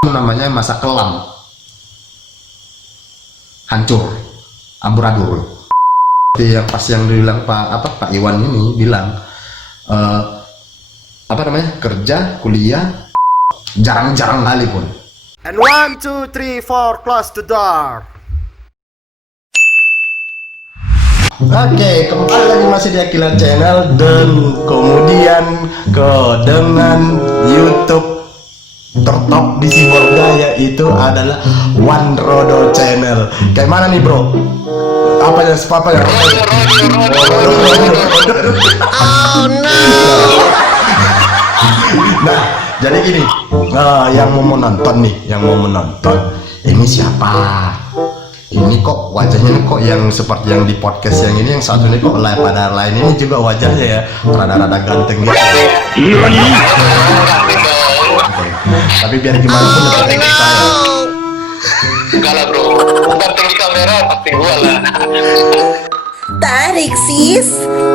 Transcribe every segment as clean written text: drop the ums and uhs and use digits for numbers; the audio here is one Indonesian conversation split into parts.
namanya masa kelam, hancur, amburadul. Yang pas yang dibilang Pak Iwan ini bilang kerja kuliah jarang-jarang kali pun. And 1, 2, 3, 4, close the door. Oke, kembali lagi masih di Akila Channel dan kemudian dengan YouTube tertop di Sibolga, yaitu adalah One Rodo Channel. Kayak mana nih bro? Apa ya? Oh no. Nah, jadi gini, yang mau menonton ini siapa? Ini kok wajahnya kok yang seperti yang di podcast yang ini, yang satu ini kok pada lain ini juga wajahnya ya rada-rada ganteng gitu. Tapi biar gimana pun tetap saya. Enggak lah bro, ganteng di kamera pasti gua lah. Tarik sis,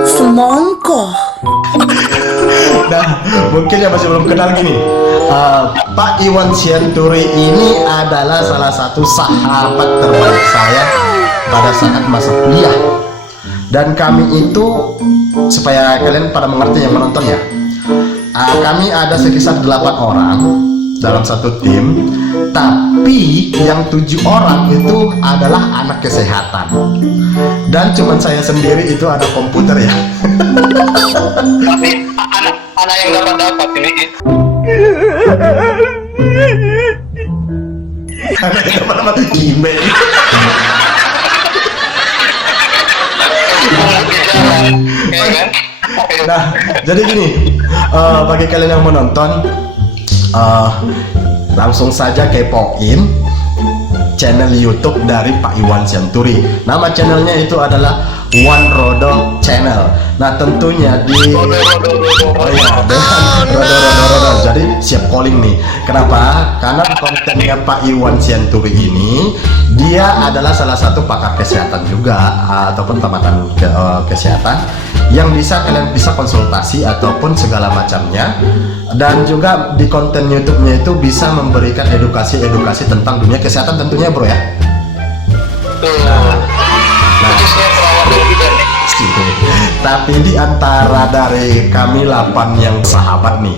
semongko. Nah, mungkin yang masih belum kenal gini, Pak Iwan Sianturi ini adalah salah satu sahabat terbaik saya pada saat masa kuliah. Dan kami itu, supaya kalian pada mengerti yang menonton ya, kami ada sekitar 8 orang dalam satu tim, tapi yang 7 orang itu adalah anak kesehatan dan cuman saya sendiri itu ada komputer ya. Tapi anak yang dapat ini. Anak yang dapat email. Kan? Nah, jadi gini, bagi kalian yang menonton, langsung saja kepoin channel YouTube dari Pak Iwan Sianturi. Nama channelnya itu adalah One Rodo Channel. Nah, tentunya di Rodo. Jadi siap calling nih. Kenapa? Karena kontennya Pak Iwan Sianturi ini dia adalah salah satu pakar kesehatan juga, ataupun tamatan kesehatan yang kalian bisa konsultasi ataupun segala macamnya. Dan juga di konten YouTube-nya itu bisa memberikan edukasi tentang dunia kesehatan tentunya bro ya. Tapi di antara dari kami 8 yang sahabat nih,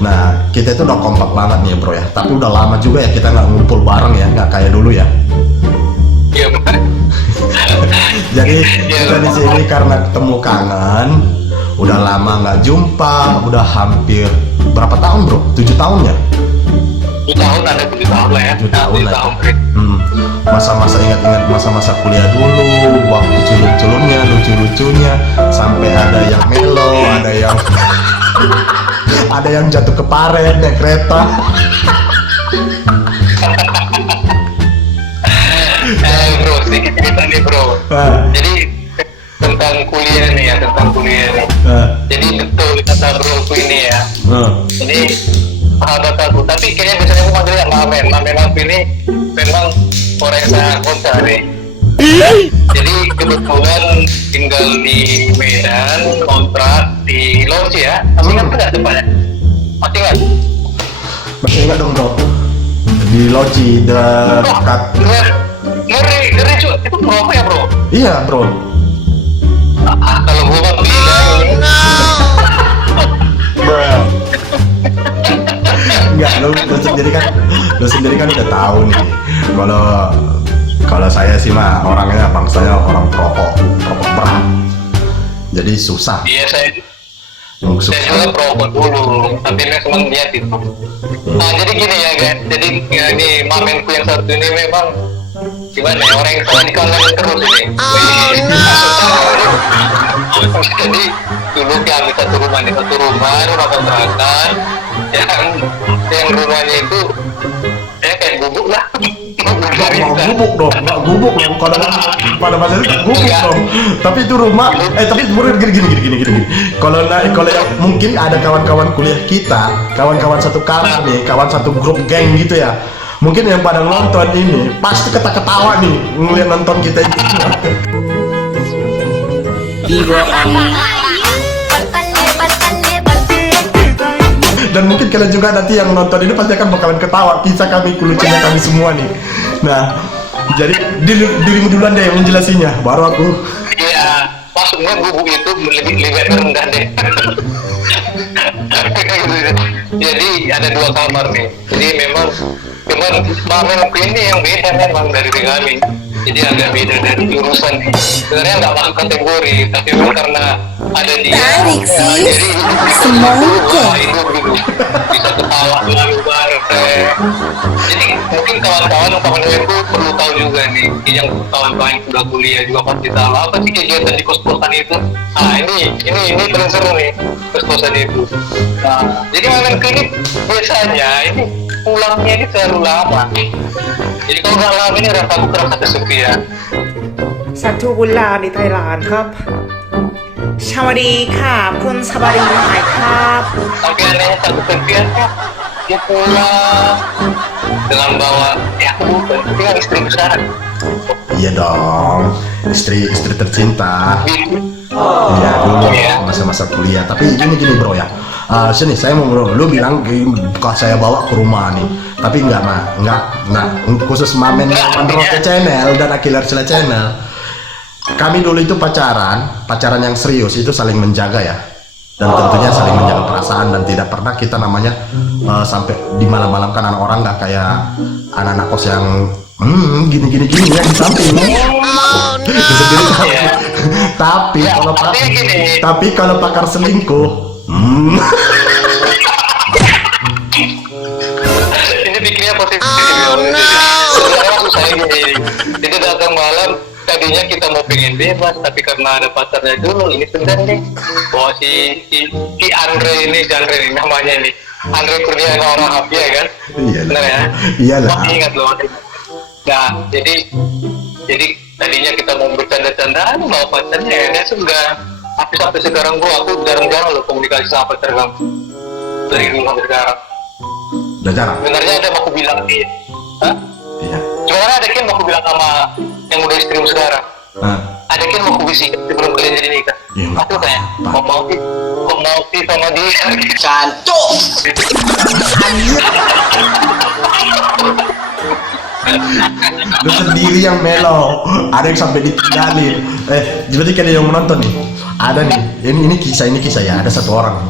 nah kita itu udah kompak banget nih bro ya. Tapi udah lama juga ya kita nggak ngumpul bareng ya, nggak kayak dulu ya. Iya benar. Jadi kita di sini karena ketemu kangen, udah lama nggak jumpa, udah hampir berapa tahun bro? 7 tahun ya? 7 tahun ada 7 tahun lah ya. 7 tahun lah. Ya. Masa-masa ingat-ingat masa-masa kuliah dulu, waktu culun-culunnya, lucu-lucunya, sampai ada yang melo, ada yang jatuh ke paret naik kereta. Bro, sedikit cerita nih bro. Jadi tentang kuliah nih. Jadi betul kata bro ini ya. Ini sahabat aku, tapi kayaknya biasanya aku manggilnya Mamen aku ini memang orang yang sangat kota nih. Jadi kebetulan tinggal di Medan, kontrak di Loji ya. Masih ingat nggak depannya? Masih ingat dong bro, di Loji dekat. Ngeri cuy, itu bro apa ya bro? Iya bro. Kalau gua bang bilang Enggak, lu sendiri kan udah tahu nih. Kalau saya sih mah orangnya bangsanya orang perokok berat. Jadi susah. iya saya Susah. juga perokok dulu, tapi memang niat itu. Nah jadi gini ya guys, jadi ya, ini mamenku yang satu ini memang gimana ya, orang yang selalu dikangenin terus ini. Jadi dulu kami satu rumah kontrakan yang rumahnya itu ya kayak gubuk lah. Gubuk dong. Kalau pada masa itu gubuk dong. Tapi itu rumah, tapi gini. Kalau yang mungkin ada kawan-kawan kuliah kita, kawan-kawan satu kamar nih, kawan satu grup geng gitu ya. Mungkin yang pada nonton ini pasti ketawa nih ngeliat nonton kita itu. Dan mungkin kalian juga nanti yang nonton ini pasti akan bakalan ketawa kisah kami, lucunya kami semua nih. Nah, jadi dirimu duluan deh yang menjelasinya, baru aku. Iya, maksudnya gubuk itu lebih rendah deh. Jadi ada 2 kamar nih. Jadi memang bangunku ini yang beda memang dari kami. Jadi agak beda dari jurusan nih. Sebenarnya nggak masuk kategori, tapi memang karena ada dia. Tarik ya, sis, jadi semongko. hidup gitu. Bisa ketawa bareng. Jadi mungkin kawan-kawan itu perlu tahu juga nih, yang kawan-kawan yang sudah kuliah juga pasti tahu apa sih kegiatan di kos-kosan itu. Nah ini paling seru nih, kos-kosan itu. Nah, jadi malam klinik biasanya ini pulangnya ini terlalu lama. Jadi kalau nggak lama ini rasa aku terasa kesepian. สาธุบุญหลานในไทยหลานครับสวัสดีค่ะคุณสวัสดีหลายครับ Tapi anehnya satu kesepian kan, dia pulang dengan bawa aku bukan, tapi kan istri besar. Iya dong, istri tercinta. Iya dulu masa-masa kuliah. Tapi gini bro ya. Sini saya mau bro, lu bilang kok saya bawa ke rumah nih. Tapi enggak. Nah, khusus Mamen Mandroke Channel dan Akilar Sila Channel. Kami dulu itu pacaran yang serius itu saling menjaga ya. Dan tentunya saling menjaga perasaan dan tidak pernah kita namanya sampai di malam-malam kan anak orang nggak kayak anak-anak kos yang gini ya di samping. Tapi kalau pakar selingkuh, Ini pikirnya positif. Sebenarnya maksud saya gini, itu datang malam tadinya kita mau pengen bebas, tapi karena ada pacarnya dulu, ini sebentar nih. Bahwa si Andre ini namanya nih, Andre Kurniawan orang Hafia kan? Iya. Benar ya? Iyalah. Masih ingat loh. Nah, jadi tadinya kita mau bercanda-candaan bawa pacarnya, ya sudah. Tapi sampai sekarang bro, aku jarang-jarang loh komunikasi sama pacar kamu. Dari dulu sampai sekarang. Udah jarang. Sebenarnya ada yang aku bilang nih, hah? Iya. Sebenarnya ada yang mau aku bilang sama yang udah istrimu sekarang. Ada yang mau aku bisik sebelum kalian jadi nikah. Ya, aku kayak mau sih sama dia. Cantuk. Lu sendiri yang melo, ada yang sampai ditinggalin. Jadi kalian yang menonton nih, ada nih, ini kisah ya. Ada satu orang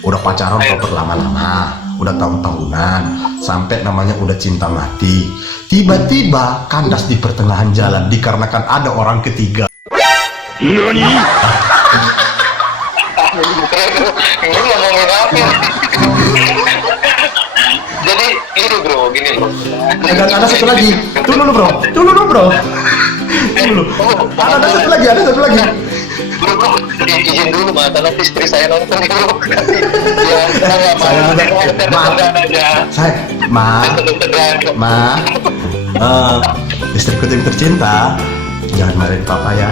udah pacaran berlama-lama, udah tahun-tahunan, sampai namanya udah cinta mati. Tiba-tiba kandas di pertengahan jalan dikarenakan ada orang ketiga. Ini ngomongin apa? Jadi ini bro, gini bro. Dan ada satu lagi. Tunggu dulu bro. Ada satu lagi. Bro, izin dulu mas, nanti istri saya nonton nih bro. Ya, istriku yang tercinta, jangan marahin papa ya.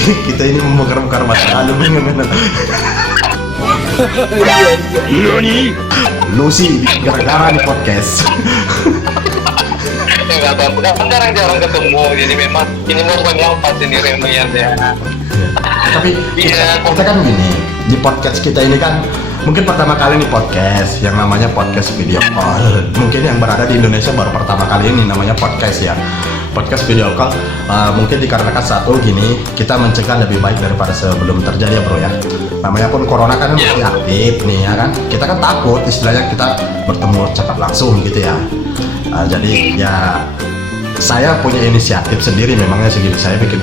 Kita ini membongkar masa lalu bener. Lu sih gara-gara di podcast. Ya nggak apa-apa, kan jarang-jarang ketemu, jadi memang ini momen yang pas ini reunian ya. Tapi kita kan gini, di podcast kita ini kan mungkin pertama kali nih podcast yang namanya podcast video call. Mungkin yang berada di Indonesia baru pertama kali ini namanya podcast ya. Podcast video call mungkin dikarenakan satu gini, kita mencegah lebih baik daripada sebelum terjadi ya bro ya. Namanya pun corona kan masih aktif nih ya kan. Kita kan takut istilahnya kita bertemu cakap langsung gitu ya. Jadi ya saya punya inisiatif sendiri memangnya segini, saya bikin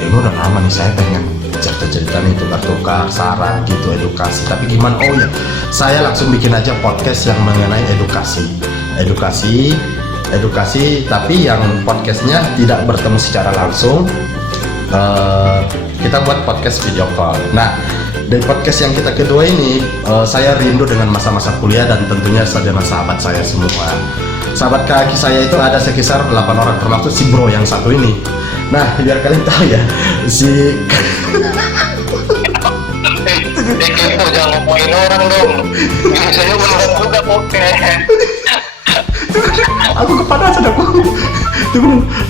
ini udah lama nih saya pengen cerita-cerita nih, tukar-tukar saran gitu, edukasi. Tapi gimana, saya langsung bikin aja podcast yang mengenai edukasi tapi yang podcastnya tidak bertemu secara langsung. Kita buat podcast video call. Nah, dari podcast yang kita kedua ini, saya rindu dengan masa-masa kuliah dan tentunya dengan sahabat saya semua. Sahabat kaki saya itu ada sekitar 8 orang, termasuk si bro yang satu ini. Nah, biar kalian tahu ya, si jangan ngomongin orang dong. Saya beneran juga podcast. Aku kepanasan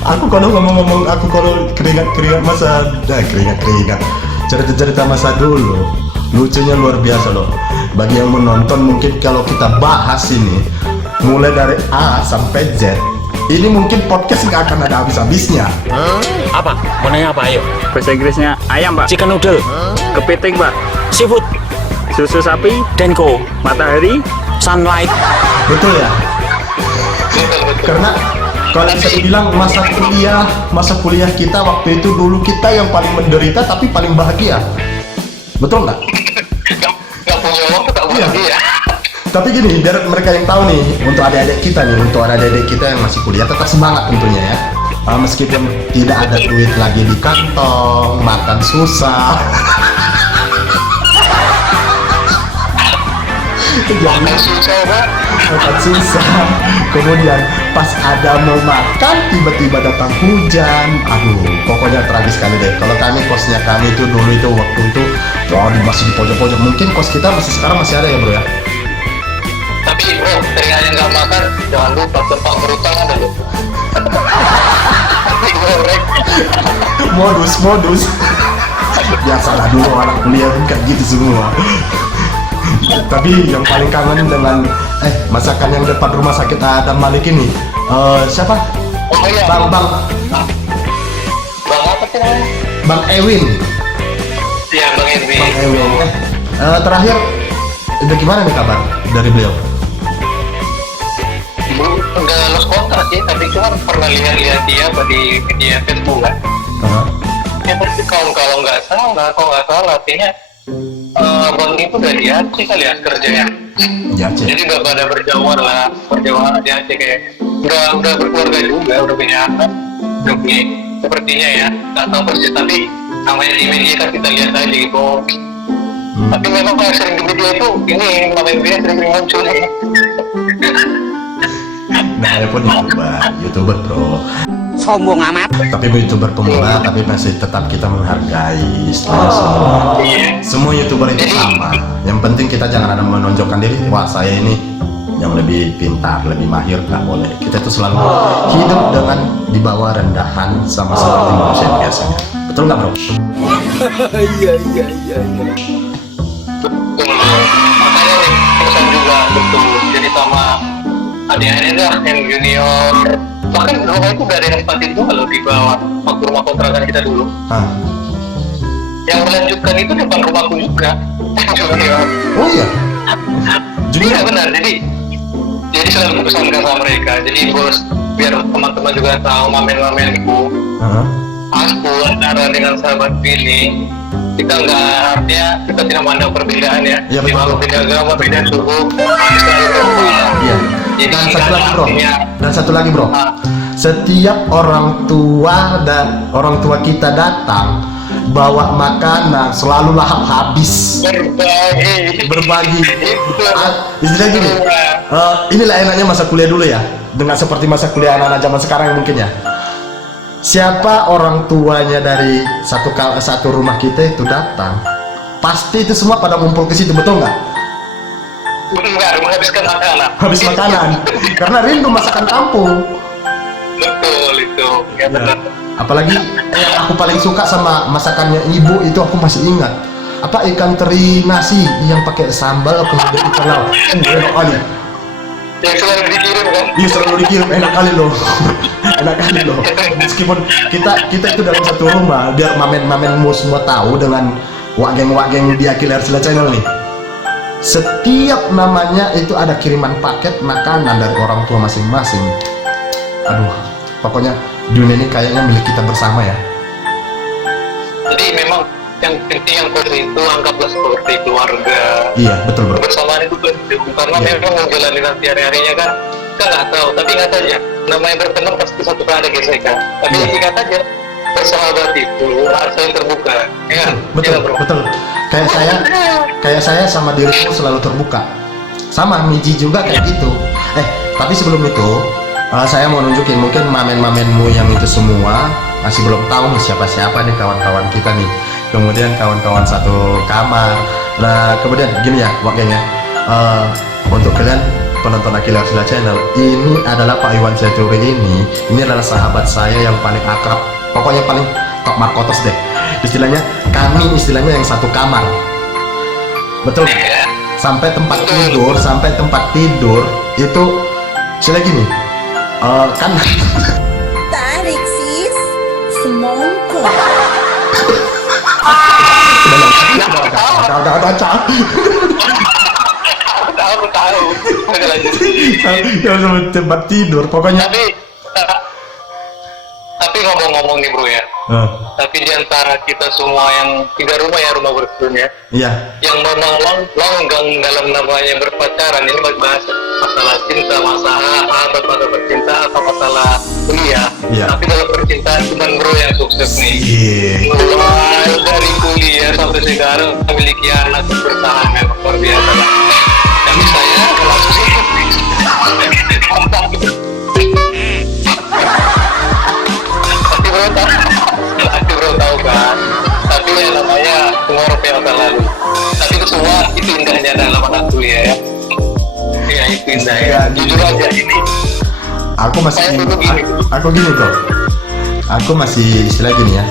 aku kalau ngomong aku kalau keringat keringat cerita masa dulu lucunya luar biasa loh. bagi yang menonton mungkin kalau kita bahas ini mulai dari A sampai Z, ini mungkin podcast nggak akan ada habis-habisnya. Apa? Mau nanya apa? Ayo. Bahasa Inggrisnya ayam, Pak. Chicken noodle, Kepiting, Pak. seafood, Susu sapi, denko, matahari. sunlight. Betul ya? Karena kalau bisa dibilang masa kuliah kita waktu itu dulu kita yang paling menderita tapi paling bahagia. Betul nggak? Gak punya waktu, tak Iya. bahagia. Tapi gini, biar mereka yang tahu nih, untuk adik-adik kita nih, untuk adik-adik kita yang masih kuliah, tetap semangat tentunya ya. Meskipun tidak ada duit lagi di kantong, makan susah. Jangan Susah, Pak. makan susah. Kemudian pas ada mau makan, tiba-tiba datang hujan. Aduh, pokoknya tragis sekali deh. Kalau kosnya kami itu dulu itu waktu itu, masih di pojok-pojok. Mungkin kos kita sekarang masih ada ya bro ya. Tapi bro, teringat yang gak makan, jangan lupa tempat berutang ada loh. Digoreng. Modus. Biasalah dulu anak kuliah kan kayak gitu semua. Tapi yang paling kangen dengan masakan yang depan rumah sakit Adam Malik ini. Siapa? Oh iya. Bang Bang apa sih namanya? Bang Ewin. Iya, Bang Edwi. Bang Ewin. Terakhir udah gimana nih kabar dari beliau? Udah lost kontrak sih, tapi cuma pernah lihat dia di media Facebook kan. Ya pasti kalau nggak salah, kayaknya Bang itu udah di Aceh kali ya kerjanya. Ya, Cek. Jadi udah pada berjauhan di Aceh kayak udah berkeluarga juga, udah punya anak, udah punya sepertinya ya. Nggak tahu persis tapi namanya di media kan kita lihat aja gitu. Tapi memang kalau sering di media itu ini namanya dia sering muncul nih. Nah, ada pun YouTuber bro. Sombong amat. Tapi YouTuber pemula, tapi masih tetap kita menghargai semua. Semua YouTuber itu sama. Yang penting kita jangan ada menonjolkan diri. Wah, saya ini yang lebih pintar, lebih mahir, nggak boleh. Kita itu selalu hidup dengan di bawah rendahan sama seperti manusia biasanya. Betul nggak bro? Betul. Makanya nih pesan juga betul. Jadi sama adik-adik dah yang junior. Bahkan rumah itu udah ada yang nempatin juga loh di bawah waktu rumah kontrakan kita dulu. Yang melanjutkan itu depan rumahku juga. Junior. Oh iya. Iya benar. Jadi selalu pesankan sama mereka. Jadi bos biar teman-teman juga tahu mamen-mamenku. Aku antara dengan sahabat pilih kita nggak artinya kita tidak memandang perbedaan ya. Iya, betul. Kalau beda agama, beda suku, selalu berkumpul. Iya. Jadi Dan satu lagi bro. Setiap orang tua kita datang bawa makanan selalu lahap habis. Berbagi. Istilah gini. Inilah enaknya masa kuliah dulu ya. Dengan seperti masa kuliah anak-anak zaman sekarang mungkin ya. Siapa orang tuanya dari satu rumah kita itu datang, pasti itu semua pada ngumpul ke situ, betul nggak? Enggak, menghabiskan makanan. Habis makanan, karena rindu masakan kampung. Betul itu, ya benar. Apalagi yang aku paling suka sama masakannya ibu itu aku masih ingat. Apa ikan teri nasi yang pakai sambal kemudian ikan laut. Enak kali. Yang selalu dikirim kan? Iya selalu dikirim, enak kali loh. Enak kali loh. Meskipun kita itu dalam satu rumah, biar mamen-mamenmu semua tahu dengan wageng-wageng di Akil Arsila Channel nih. Setiap namanya itu ada kiriman paket makanan dari orang tua masing-masing. Aduh, pokoknya dunia ini kayaknya milik kita bersama ya. Jadi memang yang penting yang penting itu anggaplah seperti keluarga. Iya, betul bro. Bersamaan itu penting karena memang menjalani nanti hari-harinya kan kita nggak tahu. Tapi ingat aja, namanya berteman pasti satu kali ada gesekan. Tapi ingat aja, bersahabat itu harus saling terbuka. Ya, Betul, ya, bro. betul. Kayak saya sama dirimu selalu terbuka. Sama Miji juga kayak gitu. Tapi sebelum itu, saya mau nunjukin mungkin mamen-mamenmu yang itu semua masih belum tahu nih siapa-siapa nih kawan-kawan kita nih. Kemudian kawan-kawan satu kamar. Nah, kemudian gini ya, wakilnya. Untuk kalian penonton Akil Arsila Channel, ini adalah Pak Iwan Ceturi ini adalah sahabat saya yang paling akrab. Pokoknya paling top markotos deh. Istilahnya yang satu kamar. Betul. sampai tempat tidur itu sudah gini. Kan Tarik sis. Semongko. udah Tahu. Udah lanjut. yang tempat tidur pokoknya. Tapi ngomong-ngomong nih bro ya. Tapi di antara kita semua yang 3 rumah ya, rumah bersusun ya, Iya. yang memang longgang dalam namanya berpacaran ini bahas masalah cinta, sahabat, masalah percinta atau masalah kuliah. Iya. Tapi dalam percintaan cuman bro yang sukses nih. Iya. Mulai dari kuliah sampai sekarang memiliki anak bertahan memang luar biasa lah. Tapi saya langsung Tapi bro tahu kan, tapi yang namanya ngorok yang masa lalu. Tapi itu semua itu indahnya dalam anak kuliah ya. Ya itu indah ya. Jujur aja ini. Aku masih Saya dulu gini. aku gini bro. Aku masih istilah gini ya.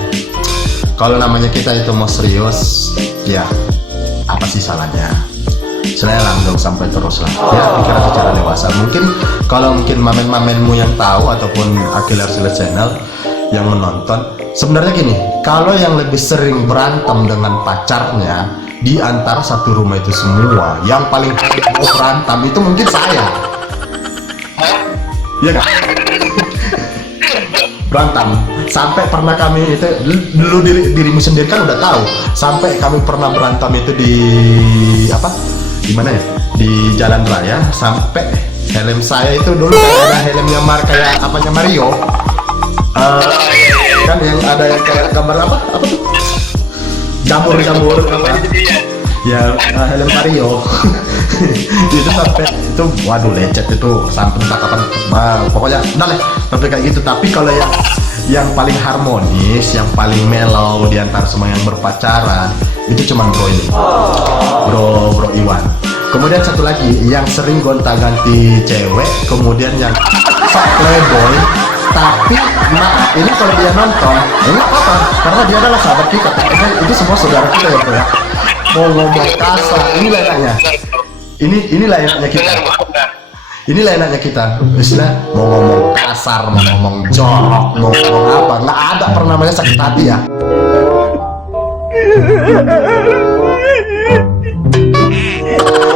Kalau namanya kita itu mau serius, ya apa sih salahnya? Selain langgeng sampai terus lah. Ya pikiran secara dewasa. Mungkin kalau mamen-mamenmu yang tahu ataupun Akil Arsilet Channel yang menonton, sebenarnya gini, kalau yang lebih sering berantem dengan pacarnya di antara satu rumah itu semua, yang paling berantem itu mungkin saya. Iya kan? Berantem sampai pernah kami itu dulu dirimu sendiri kan udah tahu, sampai kami pernah berantem itu di apa, di mana ya, di jalan raya, sampai helm saya itu dulu kayak ada helmnya kayak apanya Mario, kan yang ada yang kayak gambar apa tuh, jamur apa ya, helm Mario. Itu sampai itu waduh lecet itu sampai entah kapan, pokoknya udah lah sampai kayak gitu. Tapi kalau yang paling harmonis, yang paling mellow di antara semua yang berpacaran itu cuman bro ini, bro Iwan. Kemudian satu lagi yang sering gonta-ganti cewek, kemudian yang sok playboy. Tapi maaf, ini kalau dia nonton ini apa, karena dia adalah sahabat kita, pokoknya itu semua saudara kita ya bro ya. Mau ngomong kasar, ini layaknya. Ini layaknya kita. Ini layaknya kita. Istilah mau ngomong kasar, mau ngomong jorok, mau ngomong apa, nggak ada pernah namanya sakit hati ya.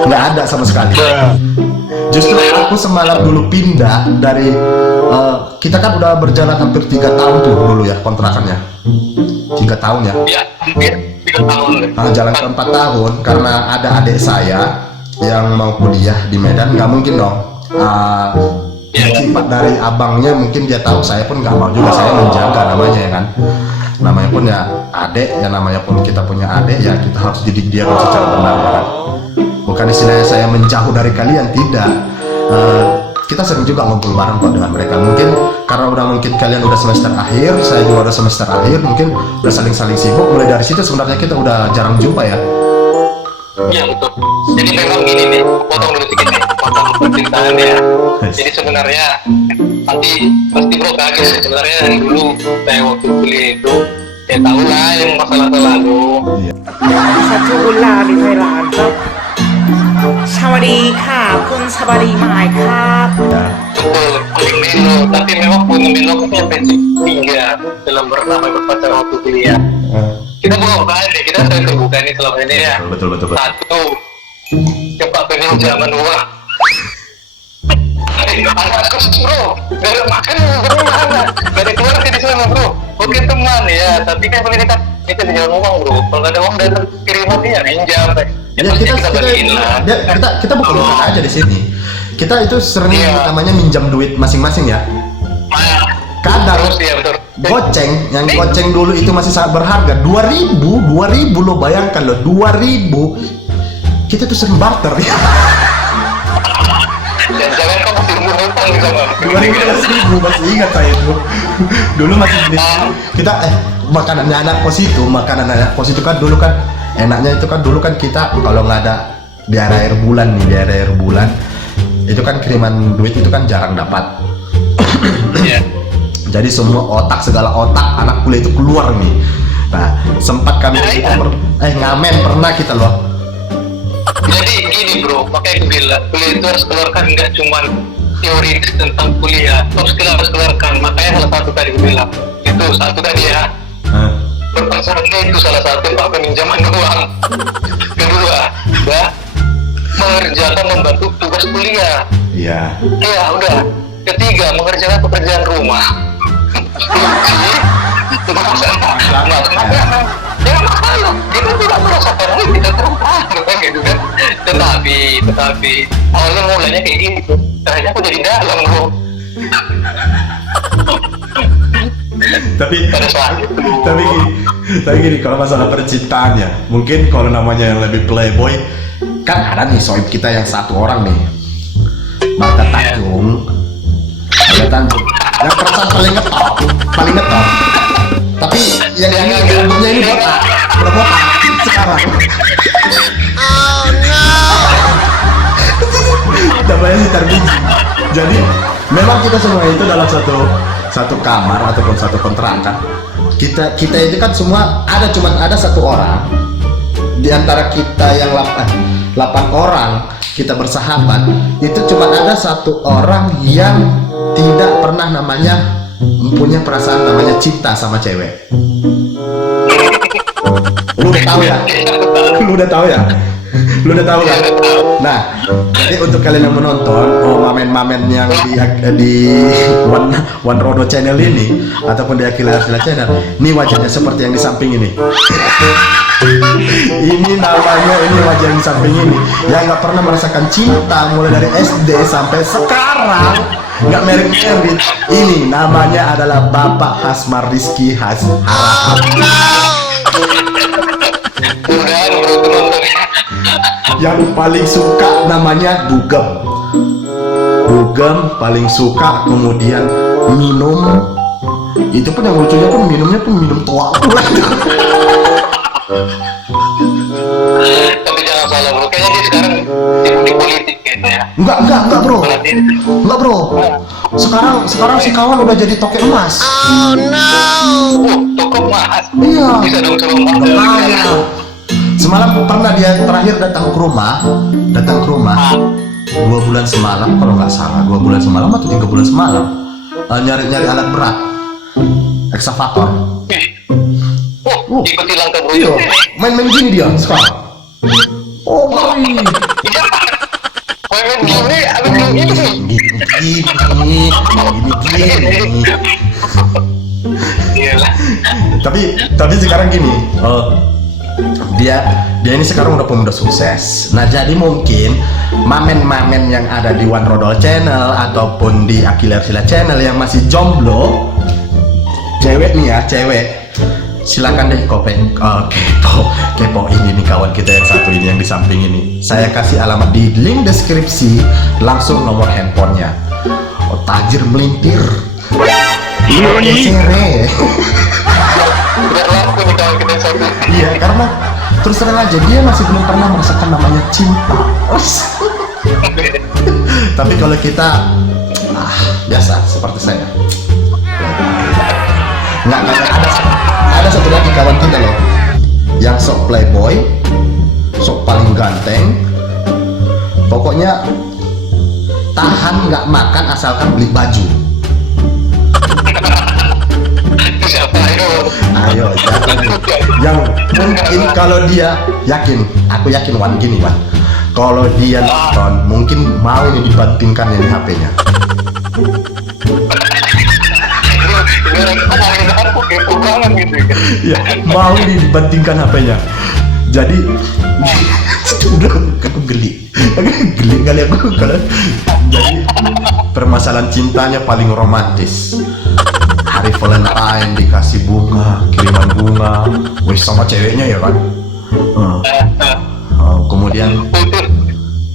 Nggak ada sama sekali. Justru aku semalam dulu pindah dari kita kan udah berjalan hampir 3 tahun tuh dulu ya kontrakannya. 3 tahun ya. Ya, hampir 3 tahun. Jalan ke 4 tahun karena ada adik saya yang mau kuliah di Medan, nggak mungkin dong. Sifat dari abangnya mungkin dia tahu, saya pun nggak mau juga, saya menjaga namanya ya kan. Namanya pun ya adik, ya namanya pun kita punya adik ya kita harus didik dia secara benar ya kan. Bukan istilahnya saya menjauh dari kalian, tidak. Kita sering juga ngumpul bareng kok dengan mereka. Mungkin karena mungkin kalian udah semester akhir, saya juga udah semester akhir, mungkin udah saling sibuk. Mulai dari situ sebenarnya kita udah jarang jumpa ya. Iya betul. Jadi memang gini nih, potong dulu sedikit nih, potong percintaan ya. Jadi sebenarnya pasti bro kaget sebenarnya dari dulu saya waktu kuliah itu ya tahu lah yang masalah lalu. Satu bulan di Thailand ครับ สวัสดีค่ะคุณสวัสดีไหมครับ Betul, paling melo. Tapi memang punya melo itu sampai 3 dalam bernama berpacaran waktu kuliah. Kita buka deh, kita sering terbuka nih selama ini ya. Betul. Satu, cepat pengen zaman uang. Anak kos bro, gak ada makan bro, mana? Gak ada keluarga di sana bro. Oke teman ya, tapi kan kalau kita di jalan uang bro. Kalau gak ada uang datang kiriman ya minjam. Ya pasti kita bagiin lah. Kita bukan aja di sini. Kita itu sering namanya minjam duit masing-masing ya. Kadang Terus ya betul. goceng, yang goceng dulu itu masih sangat berharga. 2000 lo bayangkan lo, 2000. Kita tuh sering barter ya. Dan jangan kamu timbul hutang sama 2000 masih ingat saya itu. Dulu masih beli kita makanannya anak kos itu kan dulu kan enaknya itu kan dulu kan kita kalau nggak ada di akhir bulan itu kan kiriman duit itu kan jarang dapat. Iya. Jadi semua segala otak anak kuliah itu keluar nih. Nah sempat kami ngamen pernah kita loh. Jadi gini bro, makanya aku bilang kuliah itu harus keluarkan nggak cuman teoritis tentang kuliah, harus keluarkan. Makanya salah satu tadi aku bilang itu satu tadi ya. Berpasangannya itu salah satu pak peminjaman uang. Kedua, ya mengerjakan membantu tugas kuliah. Iya. Ya udah. Ketiga, mengerjakan pekerjaan rumah. Ya masalah, kita tidak merasakan lagi kita terumpah gitu kan. Tetapi awalnya mulanya kayak gitu, ternyata aku jadi dalam bro. Tapi Pada saat itu tapi gini kalau masalah percintaan ya, mungkin kalau namanya yang lebih playboy kan ada nih soib kita yang satu orang nih, Marta Tanjung. Marta Tanjung yang perasaan paling ngetop. Tapi yang ini umumnya ini botak sekarang. Namanya si Tarbiji. Jadi memang kita semua itu dalam satu kamar ataupun satu kontrakan. Kita itu kan semua ada satu orang di antara kita yang 8 orang kita bersahabat, itu cuma ada satu orang yang tidak pernah namanya punya perasaan namanya cinta sama cewek. Lu udah tahu ya? Lu udah tahu kan? Nah, jadi untuk kalian yang menonton, mamen-mamen yang di One Rodo Channel ini ataupun di Akila Channel, ini wajahnya seperti yang di samping ini. Ini namanya, ini wajah yang di samping ini, yang nggak pernah merasakan cinta mulai dari SD sampai sekarang, nggak merit-merit. Ini namanya adalah Bapak Hasmar Rizky yang paling suka namanya Dugem paling suka, kemudian minum, itu pun yang lucunya pun minumnya pun minum tua pula. tapi jangan salah bro, kayaknya dia sekarang di politik gitu ya. Enggak bro. Sekarang si kawan udah jadi toke emas. Toko emas. Iya. Bisa dong suruh emas. Semalam pernah dia terakhir datang ke rumah 2 bulan semalam kalau nggak salah, 2 bulan semalam atau 3 bulan semalam, nyari alat berat eksavator. Ikuti langkah bro. Iya, main gini dia sekarang. Oh mari. Main gini, abis gini. Gini. Iyalah. Tapi sekarang gini, dia ini sekarang udah pemuda sukses. Nah jadi mungkin mamen-mamen yang ada di One Rodol Channel ataupun di Akila Channel yang masih jomblo, cewek nih ya, silakan deh kepo ini nih kawan kita yang satu ini yang di samping ini. Saya kasih alamat di link deskripsi, langsung nomor handphonenya. Oh tajir melintir. Sere. Biar laku nih kawan kita satu. Iya, karena terus terang aja dia masih belum pernah merasakan namanya cinta. Tapi kalau kita biasa seperti saya. Nggak ada satu lagi kawan kita loh, yang sok playboy, sok paling ganteng. Pokoknya tahan nggak makan asalkan beli baju. Siapa Ayo, yang mungkin kalau dia aku yakin Wan gini Wan, kalau dia nonton mungkin mau ini dibantingkan ini HP-nya. Ya, mau ini dibantingkan HP-nya. Jadi aku geli kali aku kalau jadi permasalahan cintanya paling romantis. Hari Valentine dikasih bunga, kiriman bunga, wis sama ceweknya ya kan. Kemudian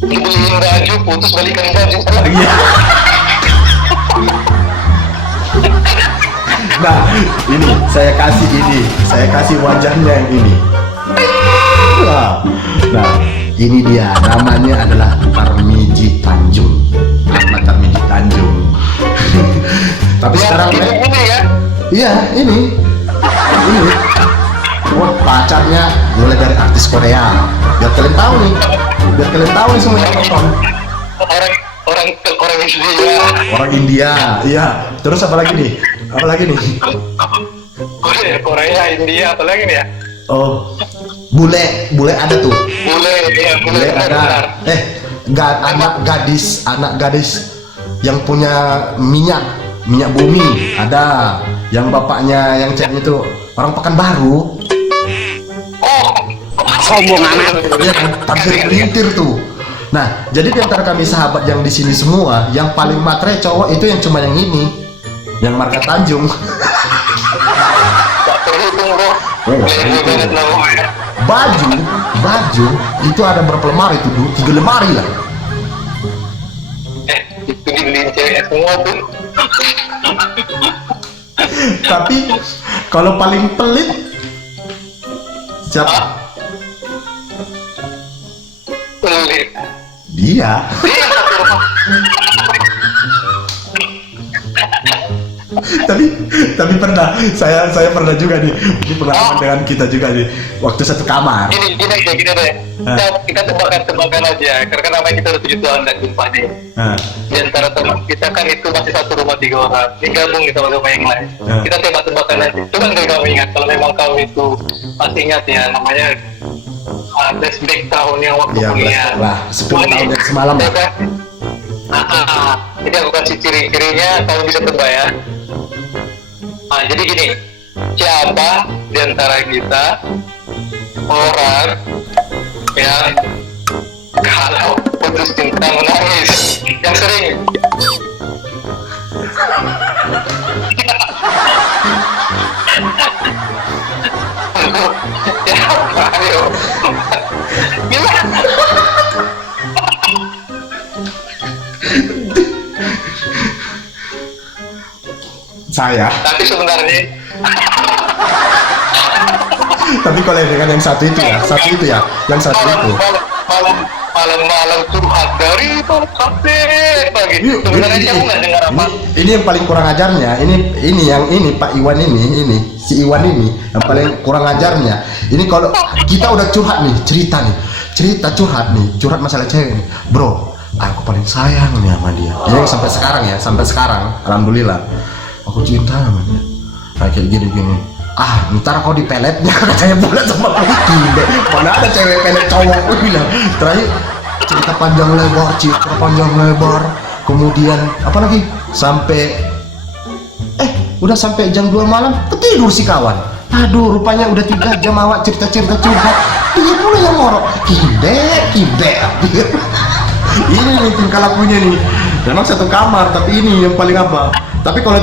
beliin baju, putus balikan baju. iya. Nah, ini saya kasih wajahnya yang ini. Nah, ini dia, namanya adalah Tarmiji Tanjung. Ahmad Tarmiji Tanjung. Tapi sekarang ini ya. iya, ini. Oh, pacarnya mulai dari artis Korea. Biar kalian tahu nih, biar kalian tahu nih semua yang nonton. Orang India. Orang India, iya. Terus apa lagi nih? Apa lagi nih? Korea, India, apa lagi nih ya? Oh, bule ada tuh. Bule ada. Anak gadis yang punya minyak bumi ada. Yang bapaknya yang ceweknya itu orang Pekanbaru. Sombong amat. Iya kan, tampil tuh. Nah, jadi di antara kami sahabat yang di sini semua, yang paling matre cowok itu yang cuma yang ini, yang marga Tanjung. Tak terhitung bro. Baju itu ada berapa lemari itu? 3 lemari lah. Itu dibeliin cewek semua tuh. Tapi kalau paling pelit siapa? Pelit. Dia. tapi pernah saya pernah juga nih, ini pengalaman dengan kita juga nih, waktu satu kamar. Gini deh. Kita tebakan aja, karena namanya kita udah 7 tahun dan jumpa nih. Di antara teman kita kan itu masih satu rumah 3 orang, ini gabung nih sama yang lain. Kita tebak-tebakan aja. Coba nggak kamu ingat, kalau memang kamu itu masih ingat ya, namanya flashback tahun yang waktu Iya, kuliah. lah 10 tahun yang semalam. Jadi aku kasih ciri-cirinya, kamu bisa tebak ya. Jadi gini, siapa di antara kita orang yang kalau putus cinta menangis yang sering? Siapa? Ayo. Gimana? Saya. Tapi sebenarnya Tapi kalau dengan yang satu itu ya, yang satu itu. malam curhat dari malam sampai pagi. Sebenarnya aku nggak dengar apa. Ini yang paling kurang ajarnya. Ini yang Pak Iwan ini si Iwan ini yang paling kurang ajarnya. Ini kalau kita udah curhat nih, cerita curhat masalah cewek nih, bro. Aku paling sayang nih sama dia. Yang sampai sekarang, alhamdulillah. Aku cinta sama dia. Kayak gini. Ntar kau dipeletnya katanya bulat sama gile. Mana ada cewek pelet cowok, aku bilang. Terakhir cerita panjang lebar. Kemudian apa lagi? Sampai udah sampai jam 2 malam ketidur si kawan. Aduh, rupanya udah 3 jam awak cerita curhat. Dia pula yang ngorok. Kide. Ini nih tingkah lakunya nih. Memang satu kamar, tapi ini yang paling apa? Tapi kalau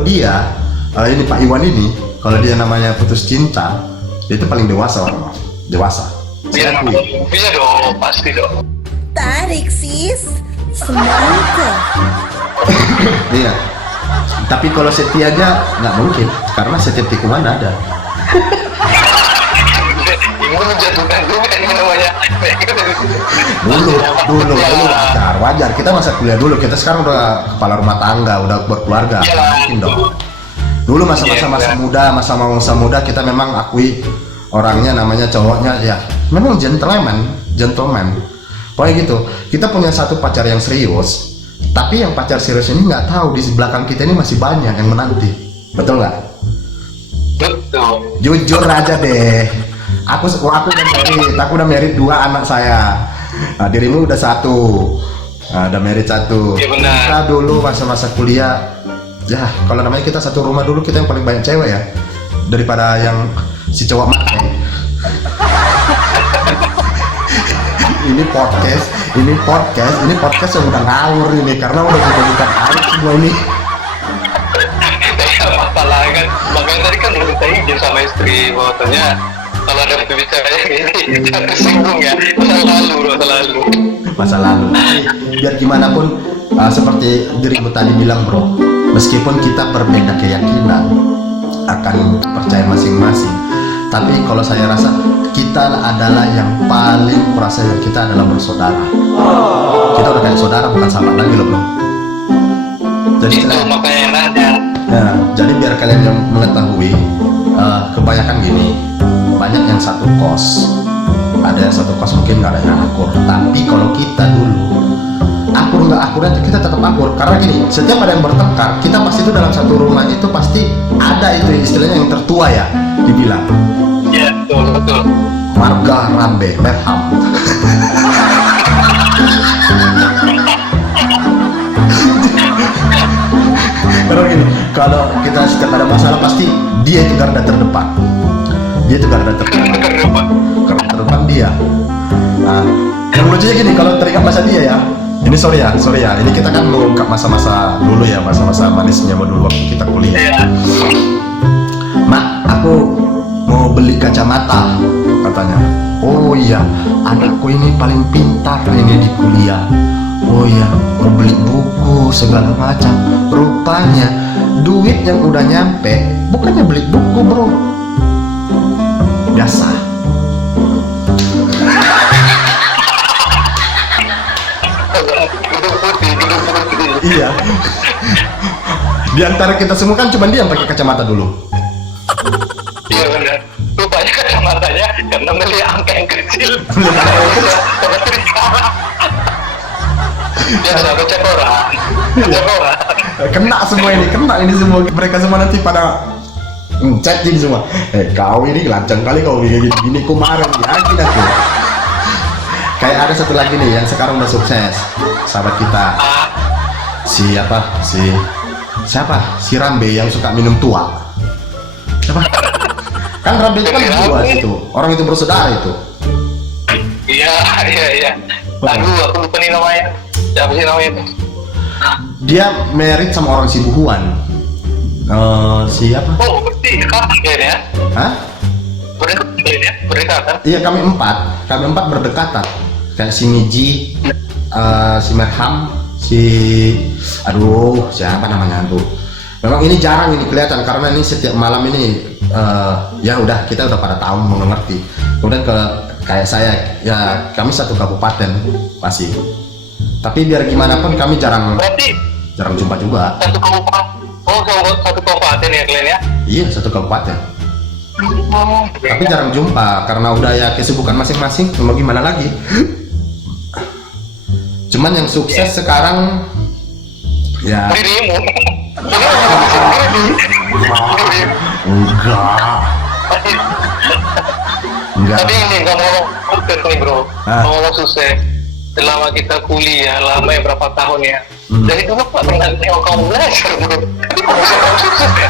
dia ini Pak Iwan ini, kalau dia namanya putus cinta, dia itu paling dewasa orang. Dewasa. Iya dong, pasti dong. Tarik sis, semangka. Iya. Tapi kalau setianya nggak mungkin, karena setiap tikungan ada. Ini menjatuhkan juga ini namanya. Dulu wajar. Kita masa kuliah dulu, kita sekarang udah kepala rumah tangga, udah berkeluarga. Mungkin dong. Dulu masa muda kita memang akui orangnya, namanya cowoknya ya memang gentleman. Pokoknya gitu. Kita punya satu pacar yang serius, tapi yang pacar serius ini nggak tahu di belakang kita ini masih banyak yang menanti. Betul nggak? Betul. Jujur aja deh. Aku udah married 2 anak saya. Dirimu udah 1. Udah married 1. Iya benar. Kita dulu masa-masa kuliah, ya kalau namanya kita satu rumah dulu, kita yang paling banyak cewek ya, daripada yang si cowok matre. Ini podcast yang udah ngawur ini, karena udah bukan air semua ini. Ya masalah kan, makanya tadi kan udah minta izin sama istri bahwasanya kalau ada pembicaraan ini jangan tersinggung ya, masa lalu. Biar gimana pun, seperti dirimu tadi bilang bro, meskipun kita berbeda keyakinan akan percaya masing-masing, tapi kalau saya rasa kita adalah yang paling merasa kita adalah bersaudara. Kita udah kayak saudara, bukan sahabat lagi loh bro. Jadi Itu makanya nanya. nah, jadi biar kalian yang mengetahui, kebanyakan gini, banyak yang satu kos, ada yang satu kos mungkin nggak ada yang akur. Tapi kalau kita dulu akur nggak akurnya kita tetap akur, karena gini, setiap ada yang bertengkar kita pasti itu dalam satu rumah itu pasti ada itu istilahnya yang tertua ya dibilang. Iya, betul. Marga Rambe Merham. Karena gini, kalau kita setiap ada masalah pasti dia itu garda terdepan. Dia itu garda terdepan. Garda terdepan dia. Nah, yang lucunya gini, kalau teringat masa dia ya. Ini sorry ya. Ini kita kan mengungkap masa-masa dulu ya, masa-masa manisnya dulu waktu kita kuliah. Mak, aku mau beli kacamata, katanya. Oh iya, anakku ini paling pintar ini di kuliah. Oh iya, mau beli buku segala macam. Rupanya duit yang udah nyampe bukannya beli buku, bro. Biasa. Iya. Di antara kita semua kan cuma dia yang pakai kacamata dulu. Iya benar. Rupanya kacamatanya karena melihat angka yang kecil. Ya sudah baca koran. Kena semua ini semua. Mereka semua nanti pada chatting semua. Kau ini lancang kali kau gini kemarin yakin aku. Kayak ada satu lagi nih yang sekarang udah sukses, sahabat kita. Si Rambe yang suka minum tua. Siapa? Kan Rambe itu kan tua itu. Orang itu bersaudara itu. Iya. Aduh, aku lupa nih namanya. Siapa sih namanya itu? Dia married sama orang Sibuhuan. Siapa? Oh, berarti kapan kayaknya? Hah? Berdekatan? Iya, kami empat berdekatan. Kayak si Miji, si Merham, siapa namanya tuh. Memang ini jarang ini kelihatan karena ini setiap malam ini ya udah kita udah pada tahu mengerti. Kemudian kayak saya ya kami satu kabupaten masih. Tapi biar gimana pun kami jarang jumpa juga. Satu kabupaten. Oh, satu kabupaten ya kalian ya? Iya, satu kabupaten. Tapi jarang jumpa karena udah ya kesibukan masing-masing. Mau gimana lagi? Cuman yang sukses sekarang ya Dirimu. enggak. Tapi ini ngomong sukses nih bro. Ngomong sukses. Selama kita kuliah lama ya berapa tahun ya. Dari dulu Pak pernah nengok kamu belajar bro. Tapi kok bisa kamu sukses ya?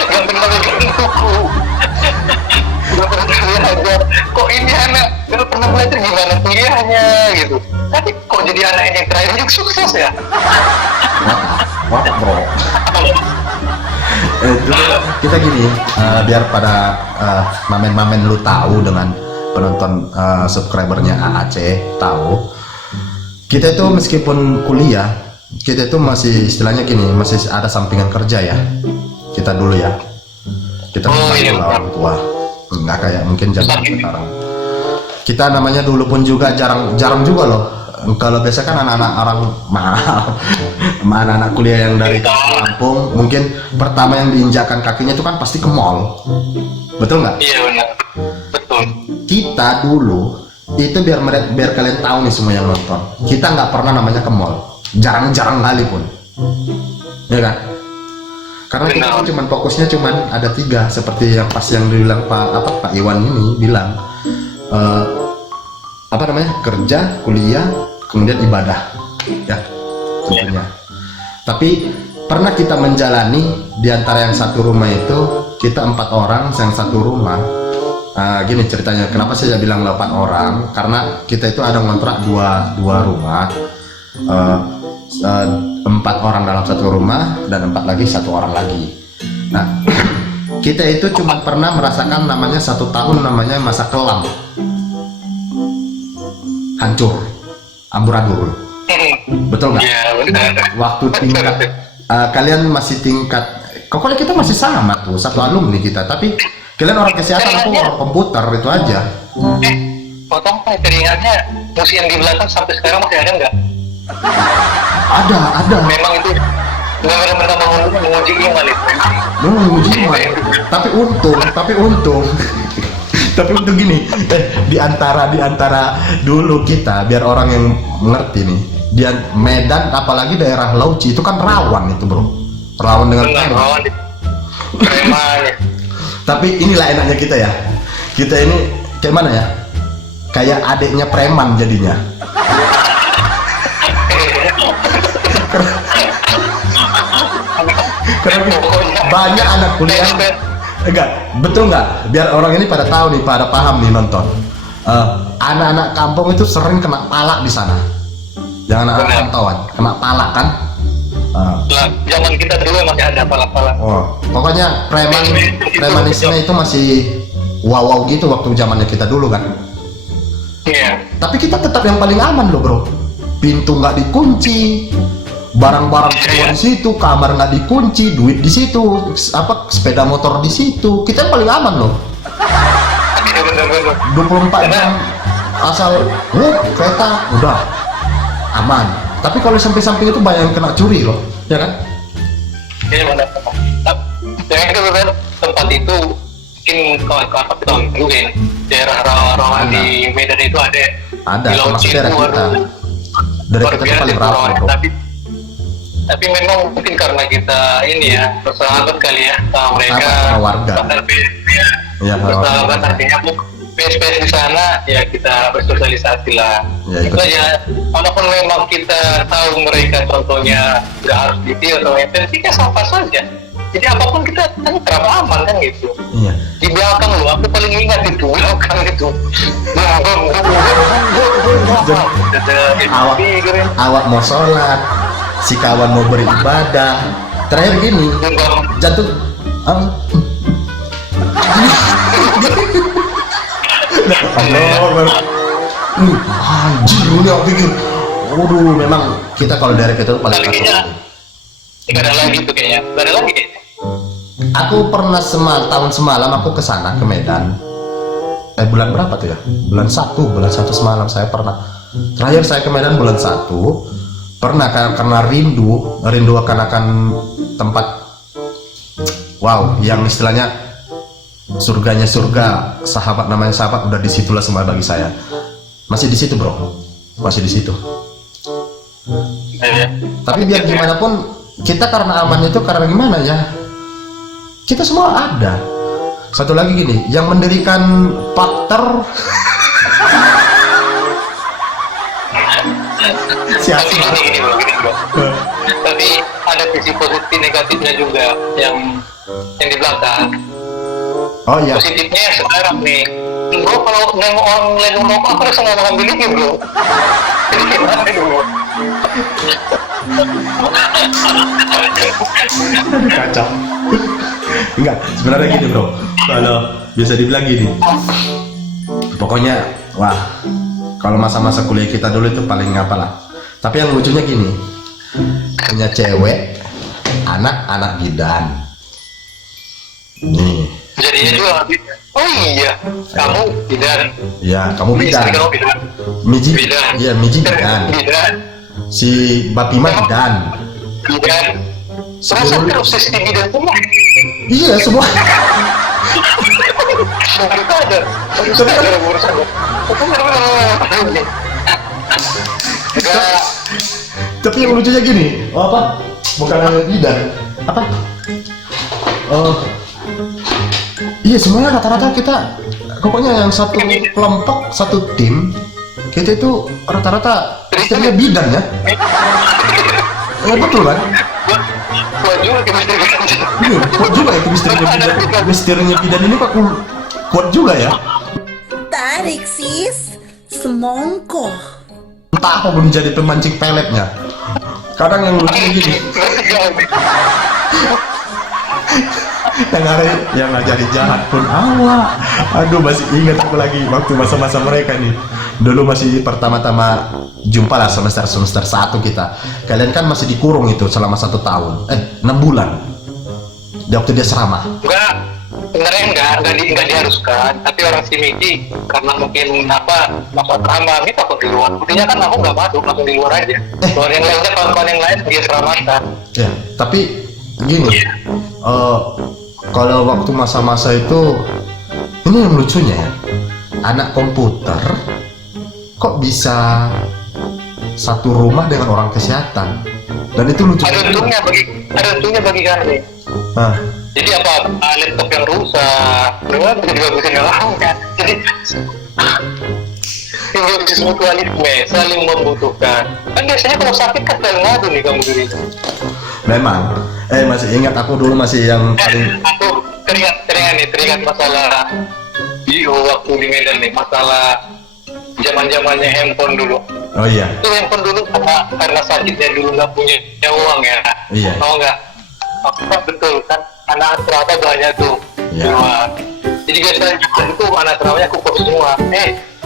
Gak pernah bikin buku. Gak pernah belajar. Kok ini anak gak pernah belajar gimana kuliahnya gitu. Tapi kok jadi anak yang terakhir juga sukses ya? Wah bro. Dulu kita gini, biar pada mamen-mamen lu tahu dengan penonton subscribernya AAC tahu, kita itu meskipun kuliah, kita itu masih istilahnya gini, masih ada sampingan kerja ya. Kita dulu ya, kita orang tua, nggak kayak mungkin zaman sekarang. Kita namanya dulu pun juga jarang juga loh. Kalau biasa kan anak-anak orang anak-anak kuliah yang dari kampung, mungkin pertama yang diinjakan kakinya itu kan pasti ke mall, betul nggak? Iya benar, betul. Kita dulu itu biar kalian tahu nih semua yang nonton, kita nggak pernah namanya ke mall, jarang-jarang kali pun, ya kan? Karena kita kan cuman fokusnya cuman ada 3 seperti yang pas yang dibilang Pak Iwan ini bilang. Apa namanya, kerja, kuliah, kemudian ibadah ya tentunya. Tapi pernah kita menjalani di antara yang satu rumah itu kita 4 orang yang satu rumah. Gini ceritanya, kenapa saya bilang 8 orang, karena kita itu ada ngontrak dua rumah, 4 orang dalam satu rumah dan 4 lagi satu orang lagi. Nah kita itu cuma pernah merasakan namanya 1 tahun namanya masa kelam, hancur, amburadul, betul nggak? Iya benar. Waktu tingkat kalian masih tingkat, kalau kita masih sama tuh, satu alumni kita, tapi kalian orang kesehatan, aku orang komputer, itu aja. Potong Pak, teringatnya musim di belakang sampai sekarang masih ada nggak? Ada. Memang itu benar-benar menguji iman itu. Menguji iman. Tapi untung Tapi untuk gini, di antara dulu kita, biar orang yang mengerti nih, Medan apalagi daerah Lauci itu kan rawan itu bro, rawan dengan preman. Preman. Tapi inilah enaknya kita ya, kita ini kayak mana ya, kayak adiknya preman jadinya. Karena banyak anak kuliah, enggak, betul nggak? Biar orang ini pada tahu nih, pada paham nih nonton. Anak-anak kampung itu sering kena palak di sana. Jangan anak rantauan, kena palak kan? Zaman kita dulu masih ada palak-palak. Oh, pokoknya premanisme itu masih wow gitu waktu zamannya kita dulu kan. Iya. Tapi kita tetap yang paling aman loh bro. Pintu nggak dikunci, barang-barang semua di situ, kamar nggak dikunci, duit di situ, sepeda motor di situ. Kita yang paling aman loh. 24 jam asal kereta udah aman. Tapi kalau samping-samping itu banyak yang kena curi loh, ya kan? Iya benar. Yang itu benar, tempat itu mungkin kalau kita mungkin daerah rawa-rawa di Medan itu ada. Di termasuk Lauci daerah kita. Dari kita tuh paling rawan bro. Tapi memang mungkin karena kita ini ya bersahabat kali ya sama mereka. Sama warga. Iya, bersahabat artinya space di sana ya kita bersosialisasi lah. Ya, itu aja. Walaupun memang kita tahu mereka contohnya nggak harus detail atau intensinya sama saja. Jadi apapun kita tenang aman kan gitu. Iya. Di belakang lo, aku paling ingat itu belakang itu. Awak mau sholat, si kawan mau beribadah. Terakhir gini, jatuh. Anjir, ini aku pikir. Waduh, memang kita kalau dari kita tuh paling takut. Nggak ada lagi tuh kayaknya, nggak ada lagi kayaknya. Aku pernah tahun semalam aku ke sana ke Medan. Bulan berapa tuh ya? Bulan 1 semalam saya pernah. Terakhir saya ke Medan bulan 1. Pernah karena rindu akan tempat wow, yang istilahnya surganya surga, sahabat namanya sahabat, udah disitulah semua bagi saya. Masih di situ bro, masih di situ. Tapi biar gimana pun kita karena aman itu karena gimana ya? Kita semua ada. Satu lagi gini, yang mendirikan Pakter siapa? Gini bro. Tapi ada sisi positif negatifnya juga yang di belakang. Oh iya. Positifnya sekarang nih, bro kalau nengok orang lain ngomong aku harus ngambil ini bro. Jadi gimana dulu? Kacau. Enggak, sebenarnya gini bro, kalau bisa dibilang gini, pokoknya wah, kalau masa-masa kuliah kita dulu itu paling apalah. Tapi yang lucunya gini, punya cewek, anak bidan. Nih. Jadinya juga, oh iya, kamu bidan. Ya, kamu bidan. Istri kamu bidan. Miji, Bidan. iya Miji bidan. Bidan. Si Bapima bidan. Bidan. Serasa terobsesi di bidan semua. Iya semua. Kita ada. Kita ada urusan. Tapi yang lucunya gini, apa? Bukan hanya bidan, apa? Iya semuanya rata-rata kita, pokoknya yang satu kelompok, satu tim, kita itu rata-rata istrinya bidan ya. Betul kan? Kuat juga itu misterinya bidan ini pak, kuat juga ya. Tarik sis, semongko. Entah apa belum jadi pemancing peletnya. Kadang yang lucu gini, yang ngajari jahat pun awak. Aduh masih ingat aku lagi waktu masa-masa mereka nih. Dulu masih pertama-tama jumpa lah semester 1 kita. Kalian kan masih dikurung itu selama 1 tahun, 6 bulan. Di waktu dia serama. Sebenarnya enggak diharuskan, tapi orang si Miki karena mungkin masa drama ini takut di luar. Buktinya kan aku nggak masuk, langsung di luar aja. Kawan yang lainnya, kawan-kawan yang lain dia seramatan. Ya, tapi gini, kalau waktu masa-masa itu ini yang lucunya ya, anak komputer kok bisa satu rumah dengan orang kesehatan, dan itu lucu. Ada untungnya bagi kami. Nah, Jadi apa laptop yang rusak, memang bisa dibagusin yang lainnya. Jadi simbiosis mutualisme, saling membutuhkan. Kan biasanya kalau sakit kan saling ngadu nih kamu dulu. memang. Masih ingat aku dulu masih yang paling. Aku teringat masalah di waktu di Medan nih, masalah zamannya handphone dulu. Oh iya. Itu handphone dulu karena sakitnya dulu nggak punya uang ya. Iya. Tahu nggak? Apa betul kan? Anak asrama banyak tuh. Iya. Cuma, jadi biasanya itu anak asramanya aku kok semua.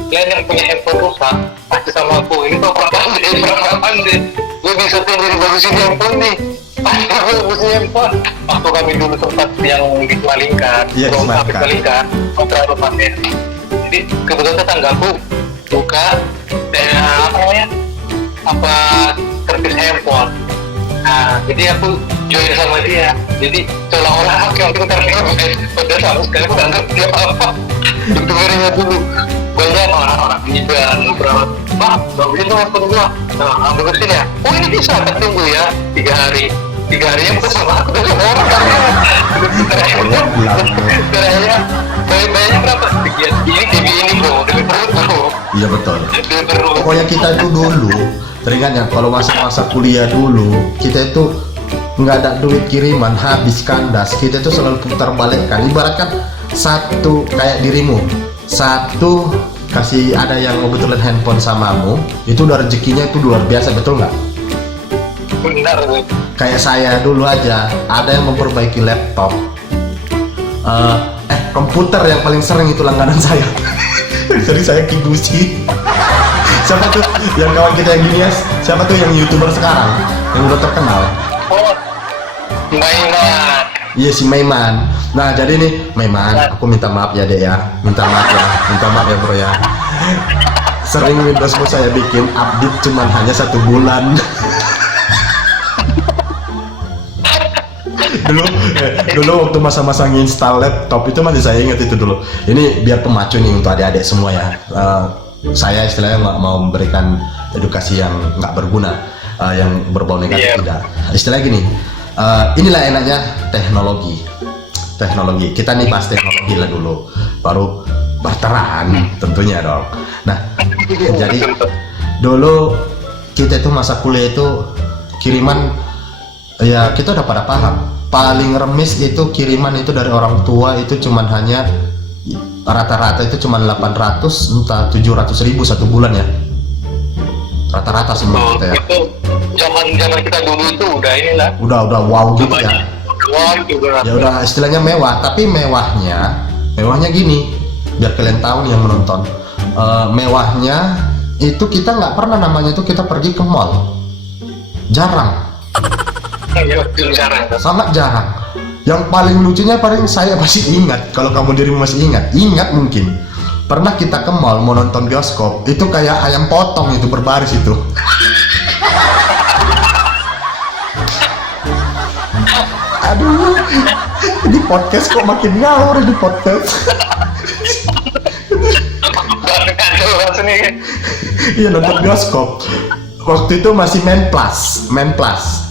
Kalian yang punya handphone rusak, pasti sama aku. Ini tuh berapa pandai. Gue bisa tuh jadi bagusin handphone nih. Bagusin handphone. Waktu kami dulu tempat yang dimalingkan. Iya, dimalingkan. Terlalu pandai. Jadi kebetulan tetanggaku buka servis handphone. Nah, jadi aku join sama dia. Jadi seolah-olah aku yang pintar nih. Padahal sama sekali aku nggak ngerti apa-apa. Dengerin dulu. Banyak orang-orang bidan beberapa. Pak, bagusin tuh handphone gua. Nah, bagusin ya. Oh ini bisa, tunggu ya 3 hari. 3 harinya bukan sama aku, udah sama orang karena bayarnya berapa? Ini bro, demi perut bro. Iya betul. Demi perut. Pokoknya kita itu dulu, teringatnya kalau masa-masa kuliah dulu, kita itu nggak ada duit kiriman, habis kandas, kita itu selalu putar balikkan. Ibaratkan satu kayak dirimu, satu kasih ada yang ngebetulan handphone samamu, itu udah rezekinya itu luar biasa, betul nggak? Benar bro. Kayak saya dulu aja, ada yang memperbaiki laptop, komputer yang paling sering itu langganan saya. Sering saya kibusi. Siapa tuh yang kawan kita yang gini ya? Siapa tuh yang YouTuber sekarang yang udah terkenal? Oh, Maiman. Iya si Maiman. Nah jadi nih Maiman, aku minta maaf ya dek ya, minta maaf ya bro ya. Sering Windowsku saya bikin update cuman hanya 1 bulan. dulu waktu masa-masa nginstal laptop itu masih saya ingat itu dulu. Ini biar pemacu nih untuk adik-adik semua ya. Saya istilahnya nggak mau memberikan edukasi yang nggak berguna, yang berbau negatif tidak. Istilahnya gini, inilah enaknya teknologi. Kita nih bahas teknologi lah dulu, baru barteran tentunya dong. Nah, jadi dulu kita itu masa kuliah itu kiriman, ya kita udah pada paham. Paling remis itu kiriman itu dari orang tua itu cuman hanya rata-rata itu cuman 800 entah 700 ribu 1 bulan ya, rata-rata semua kita ya. Itu zaman kita dulu itu udah inilah. Udah wow gitu ya. Wow juga. Ya udah istilahnya mewah, tapi mewahnya gini, biar kalian tahu nih yang menonton. Mewahnya itu kita nggak pernah namanya itu kita pergi ke mall, jarang. Sangat jarang. Yang paling lucunya paling saya masih ingat, kalau kamu dirimu masih ingat mungkin pernah kita ke mall mau nonton bioskop, itu kayak ayam potong itu berbaris itu. Aduh, di podcast kok makin ngawur di podcast. Iya nonton bioskop. Waktu itu masih main plus.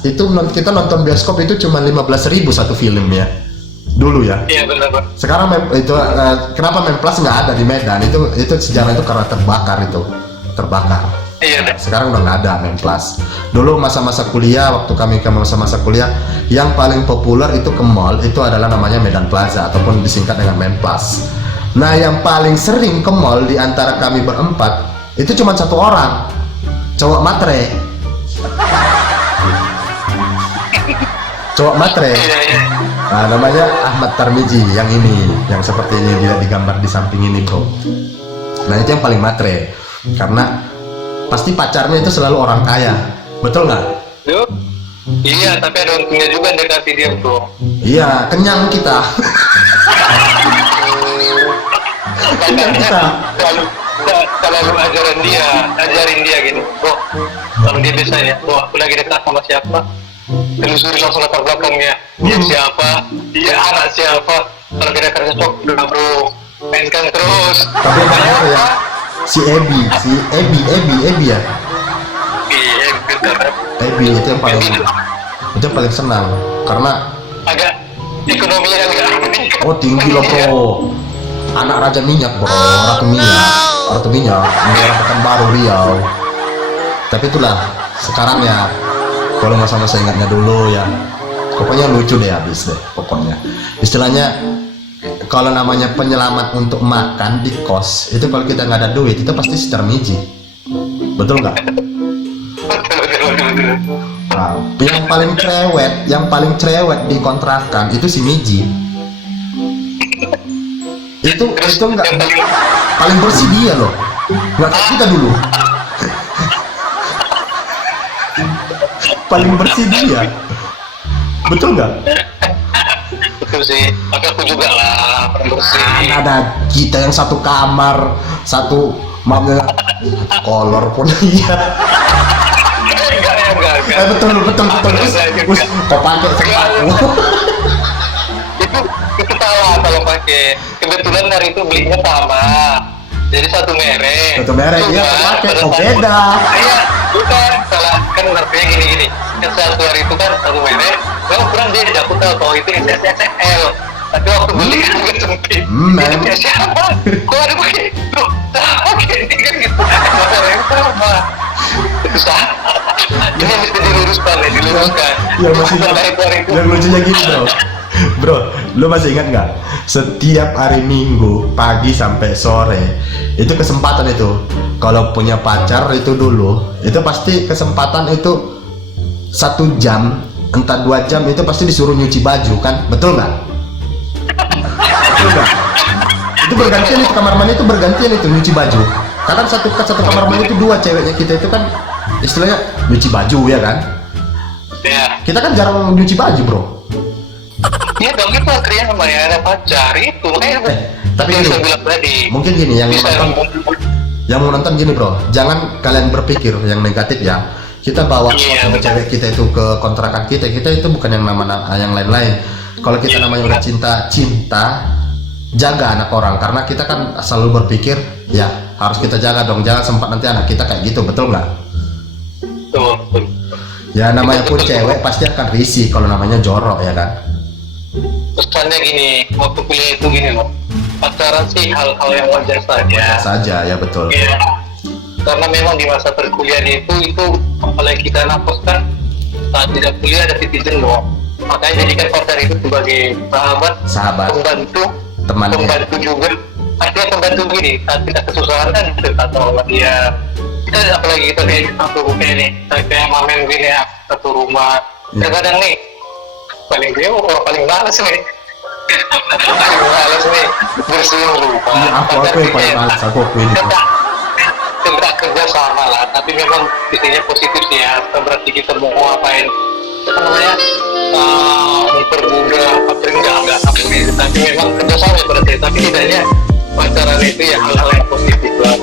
Itu kita nonton bioskop itu cuma 15.000 satu film ya. Dulu ya. Iya benar. Sekarang kenapa main plus nggak ada di Medan? Itu sejarah itu karena terbakar. Iya. Sekarang udah nggak ada main plus. Dulu masa-masa kuliah, waktu kami ke masa-masa kuliah, yang paling populer itu ke mall itu adalah namanya Medan Plaza ataupun disingkat dengan main plus. Nah yang paling sering ke mall di antara kami berempat itu cuma 1 orang, cowok matre. Nah, namanya Ahmad Tarmiji yang ini, yang seperti ini dia digambar di samping ini bro. Nah itu yang paling matre, karena pasti pacarnya itu selalu orang kaya, betul nggak? Iya, tapi ada untungnya juga dekati dia bro. Iya, kenyang kita. Selalu ajarin dia gini, bro. Kalau dia biasanya, bro, aku lagi dekat sama siapa, telusuri langsung latar belakangnya. Dia siapa, dia anak siapa. Kalau kita kerja cocok, udah bro, mainkan terus. Tapi yang terakhir ya si Ebi ya. Iya, betul. Ebi itu yang paling senang karena Agak ekonominya agak aneh. oh tinggi loh bro, anak raja minyak bro, ratu minyak ini orang Pekanbaru Riau. Tapi itulah sekarang ya, kalau masa-masa ingatnya dulu ya, pokoknya lucu deh habis deh pokoknya. Istilahnya kalau namanya penyelamat untuk makan di kos itu, kalau kita nggak ada duit itu pasti seter miji, betul nggak? Nah, yang paling cerewet di kontrakan itu si Miji. Itu nggak paling bersih dia loh, nggak kayak kita dulu. Paling bersih dia, betul nggak? Betul sih, tapi aku juga lah pembersih. Ada kita yang satu kamar, satu maafnya kolor pun iya. Enggak. Betul. Terus kok pakai sepatu? itu salah kalau pakai. Kebetulan hari itu belinya sama, jadi satu merek. Iya pakai kok beda. Iya, bukan salah, kan artinya gini. Kan satu hari itu kan satu merek. Kalau kurang dia aku tahu kalau itu SSL. Tapi waktu beli kan agak sempit. Ya siapa? Kok ada pakai? Loh, pakai ini kan gitu. Motor yang sama. Itu salah. Ini mesti diluruskan. Yang lucunya gini bro, lu masih ingat nggak? Setiap hari Minggu pagi sampai sore itu kesempatan itu, kalau punya pacar itu dulu, itu pasti kesempatan itu 1 jam, entah 2 jam itu pasti disuruh nyuci baju kan, betul nggak? Betul nggak? Itu bergantian itu kamar mandi itu bergantian itu nyuci baju. Kadang satu kamar mandi itu 2 ceweknya kita itu kan istilahnya nyuci baju ya kan? Ya. Kita kan jarang nyuci baju bro. Iya dong, itu akhirnya namanya ada pacar itu. Tapi yang gini, saya bilang tadi. mungkin gini yang mau nonton gini bro, jangan kalian berpikir yang negatif ya. Kita bawa cewek kita itu ke kontrakan kita itu bukan yang yang lain-lain. Kalau kita namanya udah cinta, jaga anak orang, karena kita kan selalu berpikir ya harus kita jaga dong, jangan sempat nanti anak kita kayak gitu, betul nggak? Betul. Ya namanya pun cewek pasti akan risih kalau namanya jorok ya kan. Pesannya gini, waktu kuliah itu gini loh, pacaran sih hal-hal yang wajar saja. Ya betul. Ya, karena memang di masa perkuliahan itu apalagi kita nafas kan saat tidak kuliah ada titik jenuh. Makanya jadikan pacar itu sebagai sahabat, pembantu juga. Artinya pembantu gini, saat kita kesusahan kan dekat sama dia. Kita apalagi kita kayak satu rumah nih, kayak mamen gini ya, satu rumah. Kadang nih paling malas nih bersihin rumah. Aku yang paling malas, aku ini. Kita kerja sama lah, tapi memang isinya positif sih ya. Berarti kita mau ngapain? Apa namanya? Mempermudah apa enggak tapi memang kerja sama berarti. Tapi tidaknya pacaran itu ya hal-hal yang positif lah.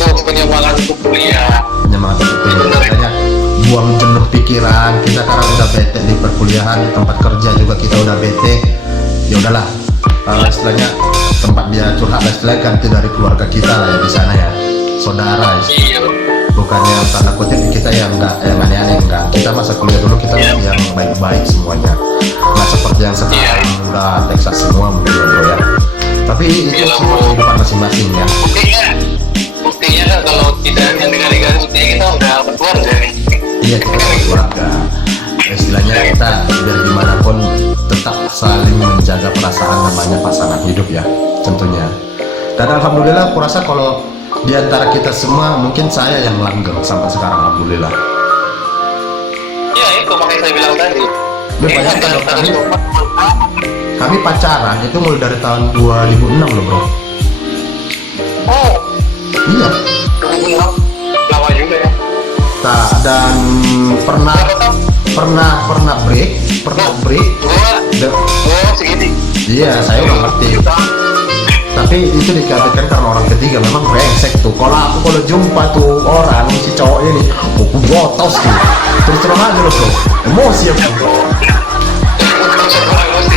Satu penyemangat untuk kuliah. Makanya buang jenuh pikiran. Kita sekarang udah bete di perkuliahan, di tempat kerja juga kita udah bete. Ya udahlah, istilahnya tempat dia curhat istilahnya ganti dari keluarga kita lah ya di sana ya, saudara. Bukannya tanda kutip kita yang aneh-aneh enggak. Kita masa kuliah dulu kita yang baik-baik semuanya. Nah seperti yang sekarang udah Texas semua mungkin ya bro ya. Tapi itu semua kehidupan masing-masing ya. Buktinya kan kalau tidak yang negara-negara buktinya kita udah berkeluarga nih. Iya kita berkeluarga. Istilahnya kita biar gimana pun tetap saling menjaga perasaan namanya pasangan hidup ya tentunya. Dan alhamdulillah aku rasa kalau di antara kita semua mungkin saya yang langgeng sampai sekarang alhamdulillah. Ya itu makanya saya bilang tadi. Bayangkan dong, kami pacaran itu mulai dari tahun 2006 loh bro. Oh iya 2006 lama juga ya. Dan pernah break Gua segini. iya saya udah ngerti. Tapi itu dikatakan karena orang ketiga memang brengsek tuh. Kalau jumpa tuh orang si cowoknya nih, aku botos tuh. Terus terang aja loh bro, emosi aku.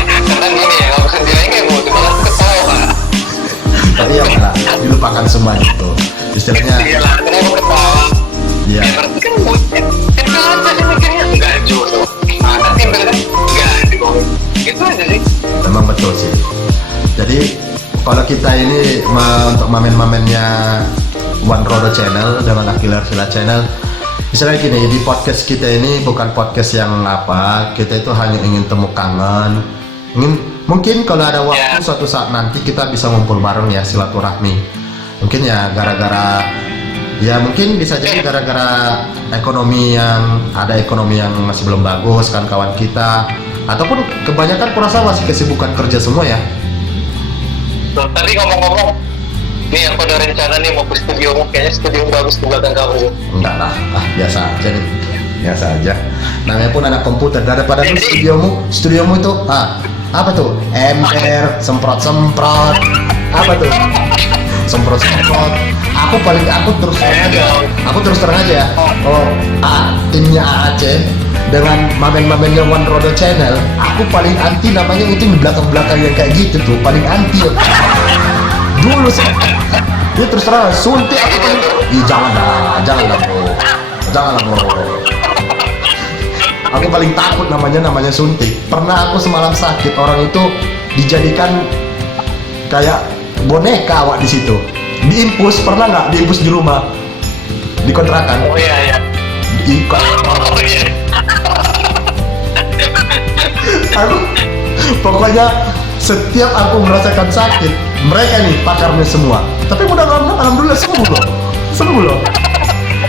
Karena gini ya, kalau sendiri kayak mau malah ketawa. Tapi ya malah dilupakan semua gitu. Istilahnya, Iya lah, kenapa ketawa? ya. Ya berarti kan buatnya. Kan aja sih mikirnya enggak jodoh. Masa sih bener enggak jodoh. Gitu aja sih. Memang betul sih. Jadi kalau kita ini untuk mamen-mamennya One Rodo Channel dengan Akilar Sila Channel, misalnya gini, di podcast kita ini bukan podcast yang apa, kita itu hanya ingin temu kangen, mungkin kalau ada waktu suatu saat nanti kita bisa ngumpul bareng ya, silaturahmi. Mungkin ya mungkin bisa jadi gara-gara ekonomi yang masih belum bagus kan kawan kita, ataupun kebanyakan kurasa masih kesibukan kerja semua ya. Tuh, tadi ngomong-ngomong, nih aku ada rencana nih mau ke studiomu, kayaknya studio bagus di belakang kamu. Enggak lah, biasa aja nih, biasa aja. Namanya pun anak komputer, daripada tuh studiomu itu apa tuh? Ember, semprot-semprot, apa tuh? Semprot-semprot. Aku terus terang aja ya. Timnya AAC dengan mamen-mamennya One Rodo Channel, aku paling anti namanya itu di belakang-belakang yang kayak gitu tuh, paling anti. Dulu sih, dia terus terang suntik aku paling, janganlah bro. Aku paling takut namanya suntik. Pernah aku semalam sakit, orang itu dijadikan kayak boneka awak di situ. Diimpus, pernah nggak diimpus di rumah, di kontrakan? Oh iya. Oh iya. Pokoknya setiap aku merasakan sakit, mereka nih pakarnya semua. Tapi mudah-mudahan alhamdulillah sembuh loh.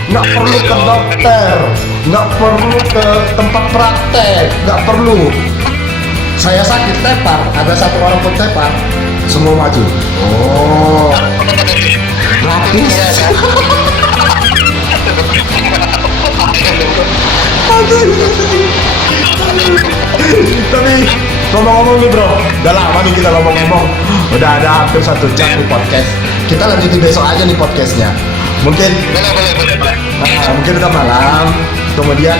Nggak perlu ke dokter, nggak perlu ke tempat praktek, nggak perlu. Saya sakit tepar, ada satu orang pun tepar, semua maju. Oh, gratis. Tapi ngomong-ngomong nih bro, udah lama nih kita ngomong-ngomong, udah ada hampir 1 jam nih podcast. Kita lanjutin besok aja nih podcastnya. Mungkin Boleh. mungkin udah malam, kemudian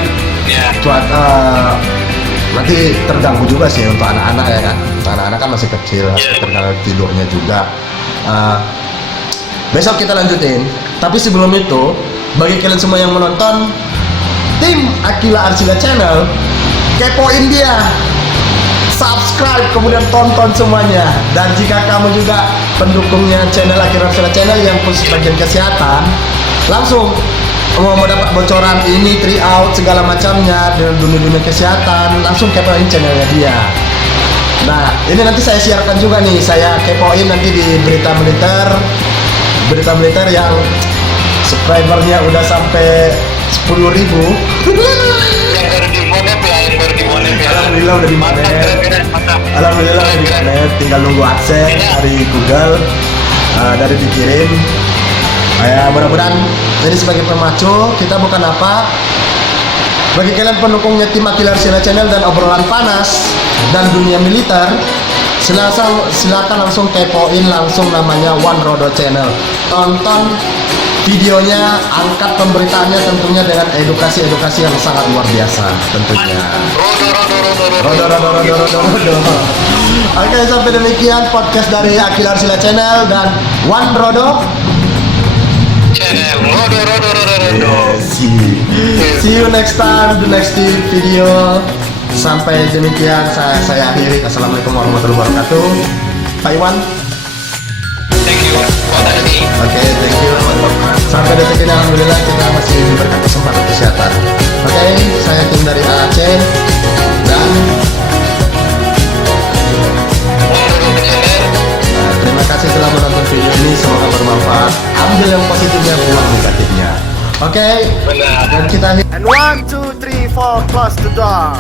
nanti terganggu juga sih untuk anak-anak ya kan. Untuk anak-anak kan masih kecil, terganggu tidurnya juga. Besok kita lanjutin. Tapi sebelum itu, bagi kalian semua yang menonton, tim Akila Arsila Channel, kepoin dia, subscribe, kemudian tonton semuanya. Dan jika kamu juga pendukungnya channel Akila Arsila Channel yang khusus bagian kesehatan, langsung mau dapat bocoran ini, try out segala macamnya dengan dunia kesehatan, langsung kepoin channelnya dia. Nah, ini nanti saya siarkan juga nih, saya kepoin nanti di berita militer yang subscribernya udah sampai 10.000. Yang baru dimonet ya. Alhamdulillah udah dimonet, tinggal nunggu akses dari Google, dari dikirim. Ya, mudah-mudahan ini sebagai pemacu, kita bukan apa. Bagi kalian pendukungnya tim Akila Arsila Channel dan obrolan panas dan dunia militer, silakan langsung kepoin langsung namanya One Rodo Channel. Tonton videonya, angkat pemberitaannya tentunya dengan edukasi yang sangat luar biasa tentunya. Rodo. Oke, sampai demikian podcast dari Akila Arsila Channel dan One Rodo Channel. Rodo. See you next time, the next video. Sampai demikian saya akhiri. Assalamualaikum warahmatullahi wabarakatuh. Pak Iwan. Thank you. Oke, thank you. Sampai detik ini alhamdulillah kita masih diberikan kesempatan kesehatan. Oke, saya tim dari AAC dan terima kasih telah menonton video ini, semoga bermanfaat. Ambil yang positifnya, buang negatifnya. Oke, dan kita And 1, 2, 3, 4, close the door.